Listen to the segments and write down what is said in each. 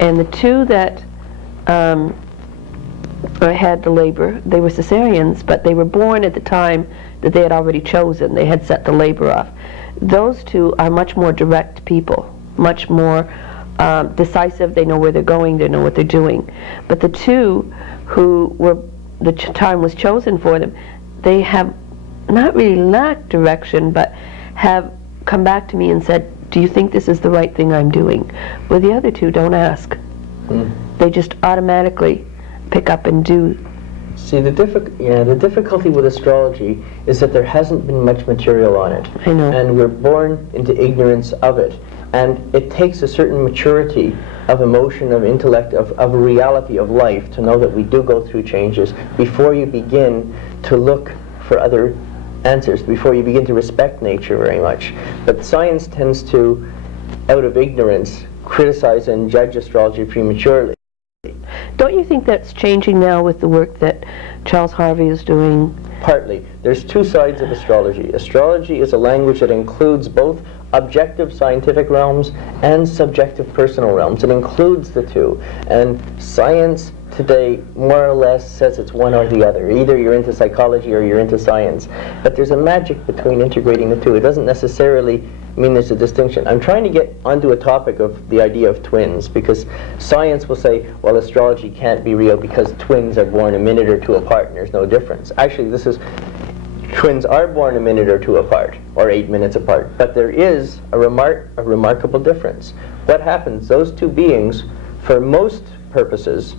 And the two that had the labor, they were cesareans, but they were born at the time that they had already chosen. They had set the labor off. Those two are much more direct people, much more decisive. They know where they're going, they know what they're doing. But the two who were, the time was chosen for them, they have not really lacked direction, but have come back to me and said, do you think this is the right thing I'm doing? Well, the other two don't ask. They just automatically pick up and do. See, the difficulty with astrology is that there hasn't been much material on it. I know. And we're born into ignorance of it. And it takes a certain maturity of emotion, of intellect, of a reality of life to know that we do go through changes before you begin to look for other answers, before you begin to respect nature very much. But science tends to, out of ignorance, criticize and judge astrology prematurely. Don't you think that's changing now with the work that Charles Harvey is doing? Partly. There's two sides of astrology. Astrology is a language that includes both objective scientific realms and subjective personal realms. It includes the two. And science today more or less says it's one or the other. Either you're into psychology or you're into science. But there's a magic between integrating the two. It doesn't necessarily mean there's a distinction. I'm trying to get onto a topic of the idea of twins, because science will say, well, astrology can't be real because twins are born a minute or two apart and there's no difference. Actually, twins are born a minute or two apart, or 8 minutes apart, but there is a remarkable difference. What happens? Those two beings, for most purposes,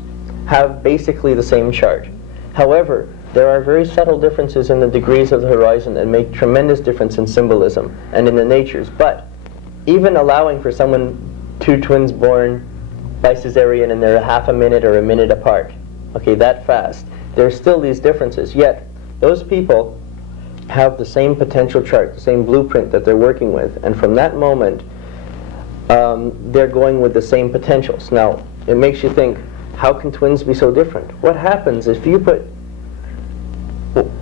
have basically the same chart. However, there are very subtle differences in the degrees of the horizon that make tremendous difference in symbolism and in the natures. But even allowing for two twins born by cesarean and they're a half a minute or a minute apart, okay, that fast, there are still these differences. Yet those people have the same potential chart, the same blueprint that they're working with, and from that moment they're going with the same potentials. Now, it makes you think, how can twins be so different? What happens if you put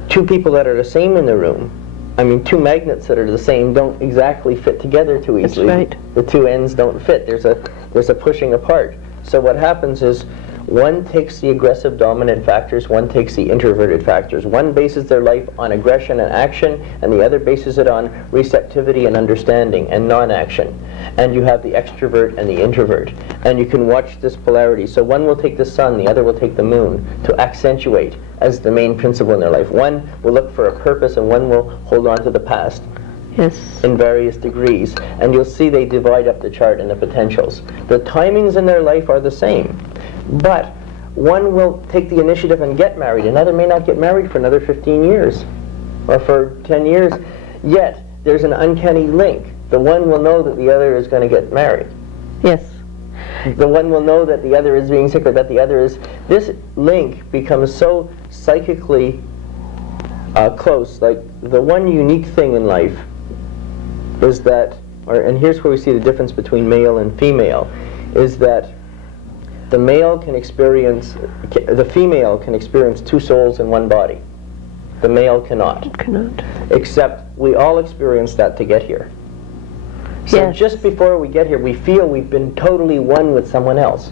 two people that are the same in the room? I mean, two magnets that are the same don't exactly fit together too easily. That's right. The two ends don't fit. There's a pushing apart. So what happens is, one takes the aggressive dominant factors, one takes the introverted factors. One bases their life on aggression and action, and the other bases it on receptivity and understanding and non-action. And you have the extrovert and the introvert. And you can watch this polarity. So one will take the sun, the other will take the moon, to accentuate as the main principle in their life. One will look for a purpose, and one will hold on to the past. Yes. In various degrees. And you'll see they divide up the chart and the potentials. The timings in their life are the same. But one will take the initiative and get married. Another may not get married for another 15 years or for 10 years. Yet there's an uncanny link. The one will know that the other is going to get married. Yes. The one will know that the other is being sick, or that the other is... This link becomes so psychically close. Like, the one unique thing in life is that, and here's where we see the difference between male and female, is that the male can experience, the female can experience two souls in one body. The male cannot. Cannot. Except we all experience that to get here. So yes. Just before we get here, we feel we've been totally one with someone else,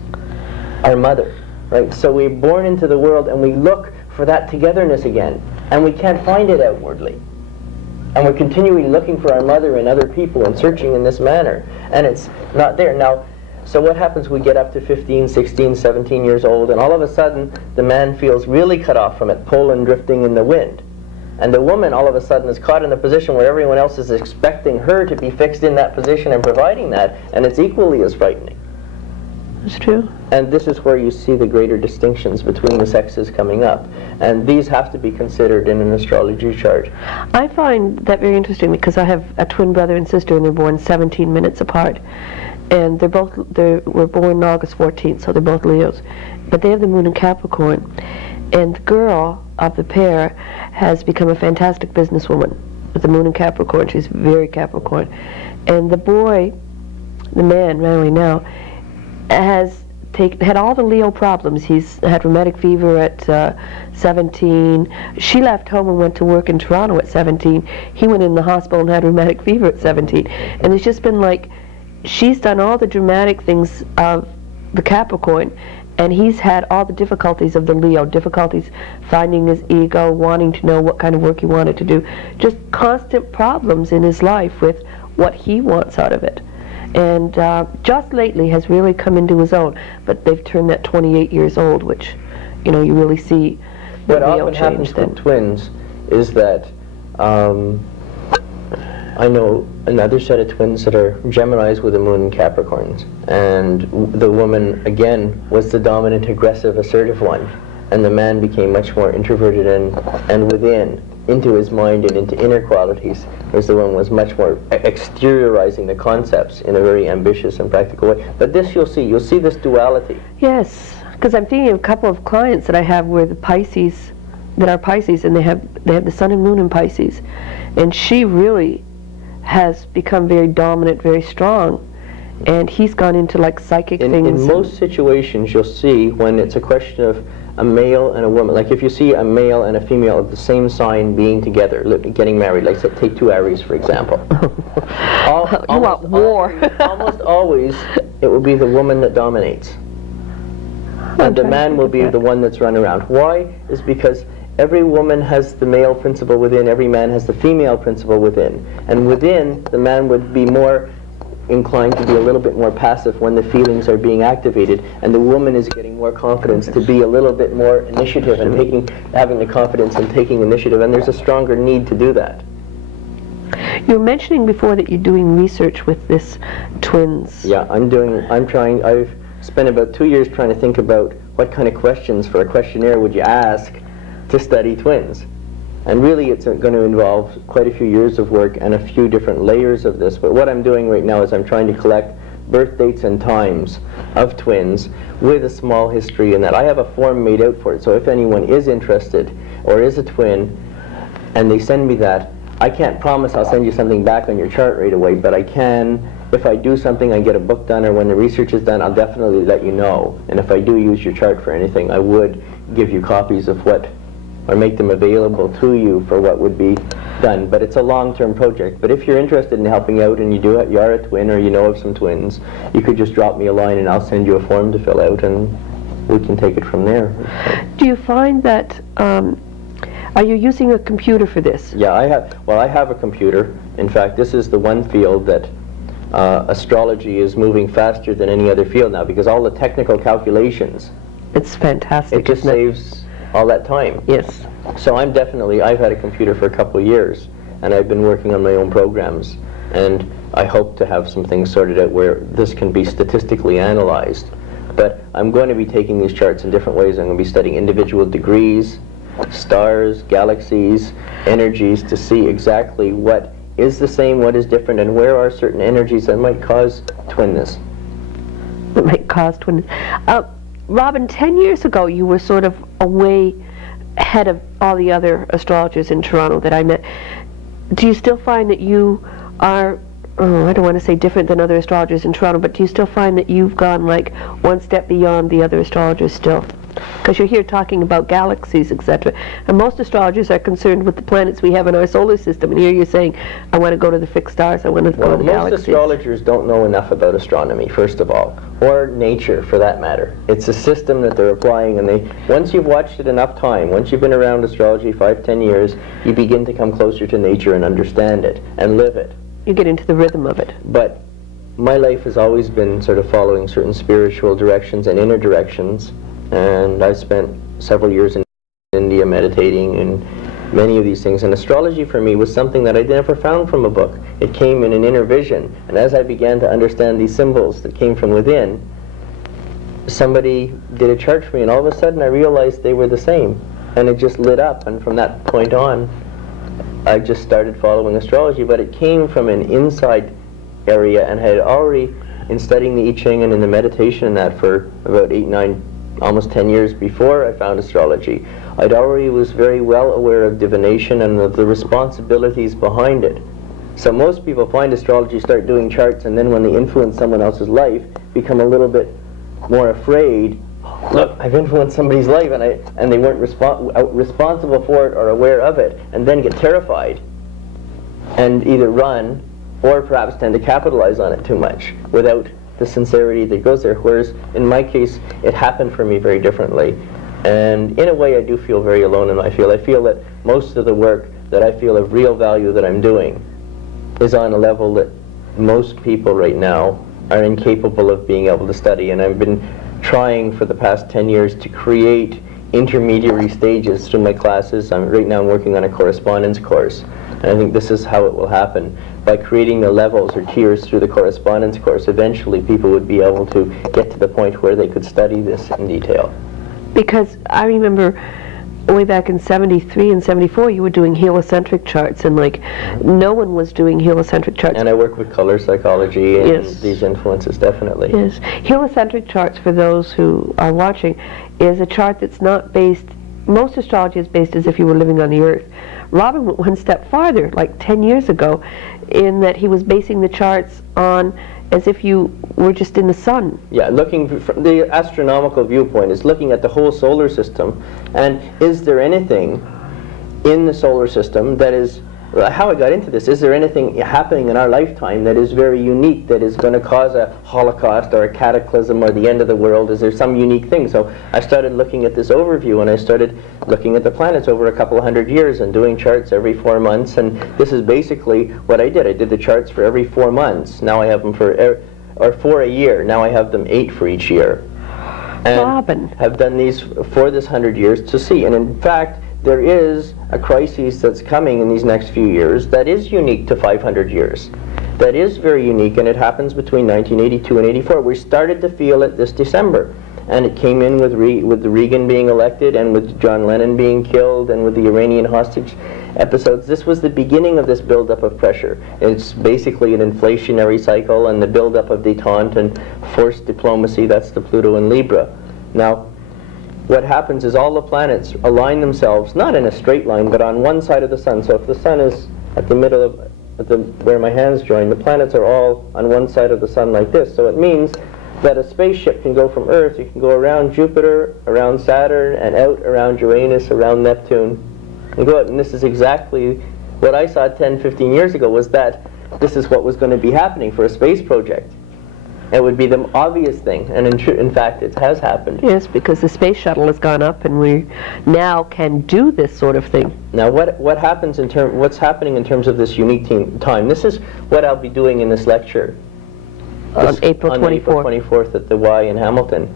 our mother, right? So we're born into the world and we look for that togetherness again, and we can't find it outwardly. And we're continually looking for our mother in other people and searching in this manner, and it's not there. Now, so what happens? We get up to 15, 16, 17 years old, and all of a sudden the man feels really cut off from it, pole drifting in the wind. And the woman all of a sudden is caught in a position where everyone else is expecting her to be fixed in that position and providing that, and it's equally as frightening. That's true. And this is where you see the greater distinctions between the sexes coming up. And these have to be considered in an astrology chart. I find that very interesting because I have a twin brother and sister, and they're born 17 minutes apart. And they were born August 14th, so they're both Leos. But they have the moon in Capricorn. And the girl of the pair has become a fantastic businesswoman with the moon in Capricorn. She's very Capricorn. And the boy, the man, married now, has had all the Leo problems. He's had rheumatic fever at 17. She left home and went to work in Toronto at 17. He went in the hospital and had rheumatic fever at 17. And it's just been like, she's done all the dramatic things of the Capricorn, and he's had all the difficulties of the Leo, difficulties finding his ego, wanting to know what kind of work he wanted to do, just constant problems in his life with what he wants out of it. And just lately has really come into his own, but they've turned that 28 years old, which, you know, you really see the What Leo often happens change then. with twins is that I know another set of twins that are Geminis with a moon in Capricorns, and the woman, again, was the dominant, aggressive, assertive one, and the man became much more introverted and within, into his mind and into inner qualities, whereas the woman was much more exteriorizing the concepts in a very ambitious and practical way. But this you'll see this duality. Yes, because I'm thinking of a couple of clients that I have where the Pisces, that are Pisces, and they have the sun and moon in Pisces, and she really has become very dominant, very strong, and he's gone into like psychic things. In most situations, you'll see when it's a question of a male and a woman, like if you see a male and a female of the same sign being together, getting married, like say, take two Aries for example. You want war. Almost always, it will be the woman that dominates. And the man will be the one that's run around. Why? Is because every woman has the male principle within, every man has the female principle within. And within, the man would be more inclined to be a little bit more passive when the feelings are being activated, and the woman is getting more confidence to be a little bit more initiative and having the confidence and taking initiative, and there's a stronger need to do that. You were mentioning before that you're doing research with this twins. Yeah, I've spent about 2 years trying to think about what kind of questions for a questionnaire would you ask to study twins. And really it's going to involve quite a few years of work and a few different layers of this. But what I'm doing right now is I'm trying to collect birth dates and times of twins with a small history, and that I have a form made out for it. So if anyone is interested or is a twin and they send me that, I can't promise I'll send you something back on your chart right away, but I can, if I do something, I get a book done, or when the research is done, I'll definitely let you know. And if I do use your chart for anything, I would give you copies of what, or make them available to you for what would be done. But it's a long-term project. But if you're interested in helping out and you are a twin or you know of some twins, you could just drop me a line and I'll send you a form to fill out and we can take it from there. Do you find that, are you using a computer for this? Yeah, I have a computer. In fact, this is the one field that astrology is moving faster than any other field now, because all the technical calculations, it's fantastic. It just saves all that time. Yes. So I've had a computer for a couple of years, and I've been working on my own programs, and I hope to have some things sorted out where this can be statistically analyzed. But I'm going to be taking these charts in different ways. I'm going to be studying individual degrees, stars, galaxies, energies, to see exactly what is the same, what is different, and where are certain energies that might cause twinness. That might cause twinness. Robin, 10 years ago you were sort of way ahead of all the other astrologers in Toronto that I met. Do you still find that you are, I don't want to say different than other astrologers in Toronto, but do you still find that you've gone like one step beyond the other astrologers still? Because you're here talking about galaxies, etc. And most astrologers are concerned with the planets we have in our solar system. And here you're saying, I want to go to the fixed stars, I want to go to the galaxies. Most astrologers don't know enough about astronomy, first of all, or nature for that matter. It's a system that they're applying, and once you've watched it enough time, once you've been around astrology 5-10 years, you begin to come closer to nature and understand it and live it. You get into the rhythm of it. But my life has always been sort of following certain spiritual directions and inner directions. And I spent several years in India meditating and many of these things. And astrology for me was something that I never found from a book. It came in an inner vision. And as I began to understand these symbols that came from within, somebody did a chart for me, and all of a sudden I realized they were the same. And it just lit up. And from that point on, I just started following astrology. But it came from an inside area, and had already, in studying the I Ching and in the meditation and that for about 8, 9, almost 10 years before I found astrology, I'd already was very well aware of divination and of the responsibilities behind it. So most people find astrology, start doing charts, and then when they influence someone else's life, become a little bit more afraid. Look, I've influenced somebody's life, and they weren't responsible for it or aware of it, and then get terrified and either run or perhaps tend to capitalize on it too much without the sincerity that goes there, whereas in my case, it happened for me very differently. And in a way, I do feel very alone in my field. I feel that most of the work that I feel of real value that I'm doing is on a level that most people right now are incapable of being able to study. And I've been trying for the past 10 years to create intermediary stages through my classes. Right now I'm working on a correspondence course, and I think this is how it will happen. By creating the levels or tiers through the correspondence course, eventually people would be able to get to the point where they could study this in detail. Because I remember way back in 73 and 74 you were doing heliocentric charts, and like no one was doing heliocentric charts. And I work with color psychology and yes. these influences, definitely. Yes. Heliocentric charts, for those who are watching, is a chart that's not based, most astrology is based as if you were living on the earth. Robin went one step farther, like 10 years ago, in that he was basing the charts on as if you were just in the sun. Yeah, looking from the astronomical viewpoint is looking at the whole solar system, and is there anything in the solar system that is, how I got into this, is there anything happening in our lifetime that is very unique, that is going to cause a holocaust or a cataclysm or the end of the world? Is there some unique thing? So I started looking at this overview, and I started looking at the planets over a couple of hundred years and doing charts every 4 months, and this is basically what I did. I did the charts for every 4 months. Now I have them for a year. Now I have them 8 for each year. And Robin. have done these for this 100 years to see. And in fact, there is a crisis that's coming in these next few years that is unique to 500 years. That is very unique, and it happens between 1982 and 84. We started to feel it this December, and it came in with the Reagan being elected, and with John Lennon being killed, and with the Iranian hostage episodes. This was the beginning of this buildup of pressure. It's basically an inflationary cycle, and the buildup of détente and forced diplomacy. That's the Pluto and Libra. Now, what happens is all the planets align themselves, not in a straight line, but on one side of the sun. So if the sun is at the middle of, where my hands join, the planets are all on one side of the sun like this. So it means that a spaceship can go from Earth, you can go around Jupiter, around Saturn, and out around Uranus, around Neptune, and go out. And this is exactly what I saw 10, 15 years ago, was that this is what was going to be happening for a space project. It would be the obvious thing, and in fact it has happened. Yes, because the space shuttle has gone up, and we now can do this sort of thing. Now what happens in what's happening in terms of this unique time? This is what I'll be doing in this lecture on April 24th. On April 24th at the Y in Hamilton.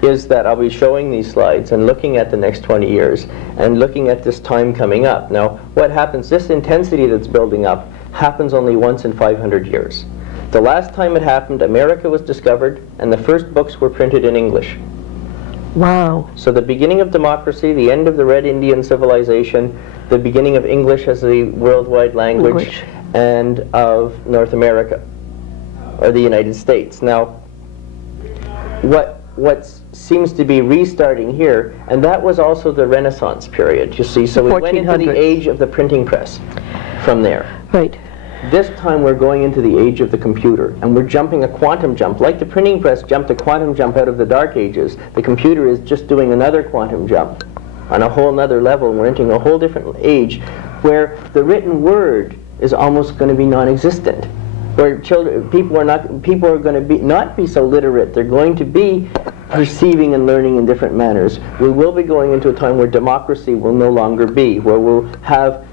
Is that I'll be showing these slides and looking at the next 20 years and looking at this time coming up. Now what happens, this intensity that's building up happens only once in 500 years. The last time it happened, America was discovered, and the first books were printed in English. Wow. So the beginning of democracy, the end of the Red Indian civilization, the beginning of English as the worldwide language, and of North America, or the United States. Now, what seems to be restarting here, and that was also the Renaissance period, you see. So we went into the age of the printing press from there. Right. This time we're going into the age of the computer, and we're jumping a quantum jump. Like the printing press jumped a quantum jump out of the Dark Ages, the computer is just doing another quantum jump on a whole nother level. We're entering a whole different age where the written word is almost going to be non-existent. Where people are going to not be so literate. They're going to be perceiving and learning in different manners. We will be going into a time where democracy will no longer be, where we'll have,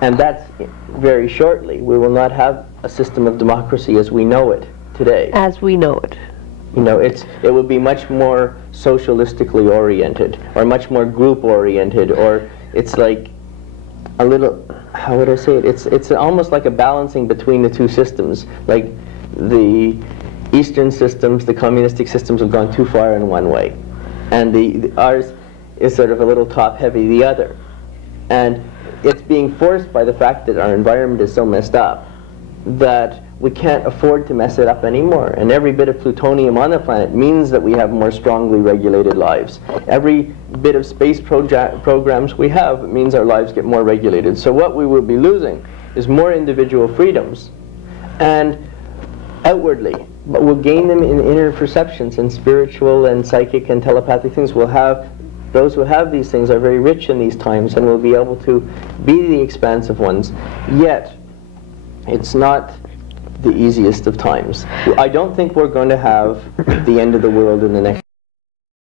and that's very shortly, we will not have a system of democracy as we know it today. As we know it. You know, it will be much more socialistically oriented, or much more group oriented, or it's like a little, how would I say it? It's almost like a balancing between the two systems. Like the Eastern systems, the communistic systems have gone too far in one way, and ours is sort of a little top heavy the other. And it's being forced by the fact that our environment is so messed up that we can't afford to mess it up anymore. And every bit of plutonium on the planet means that we have more strongly regulated lives. Every bit of space programs we have means our lives get more regulated. So what we will be losing is more individual freedoms, and outwardly, but we'll gain them in inner perceptions and spiritual and psychic and telepathic things. We'll have, those who have these things are very rich in these times, and will be able to be the expansive ones. Yet, it's not the easiest of times. I don't think we're going to have the end of the world in the next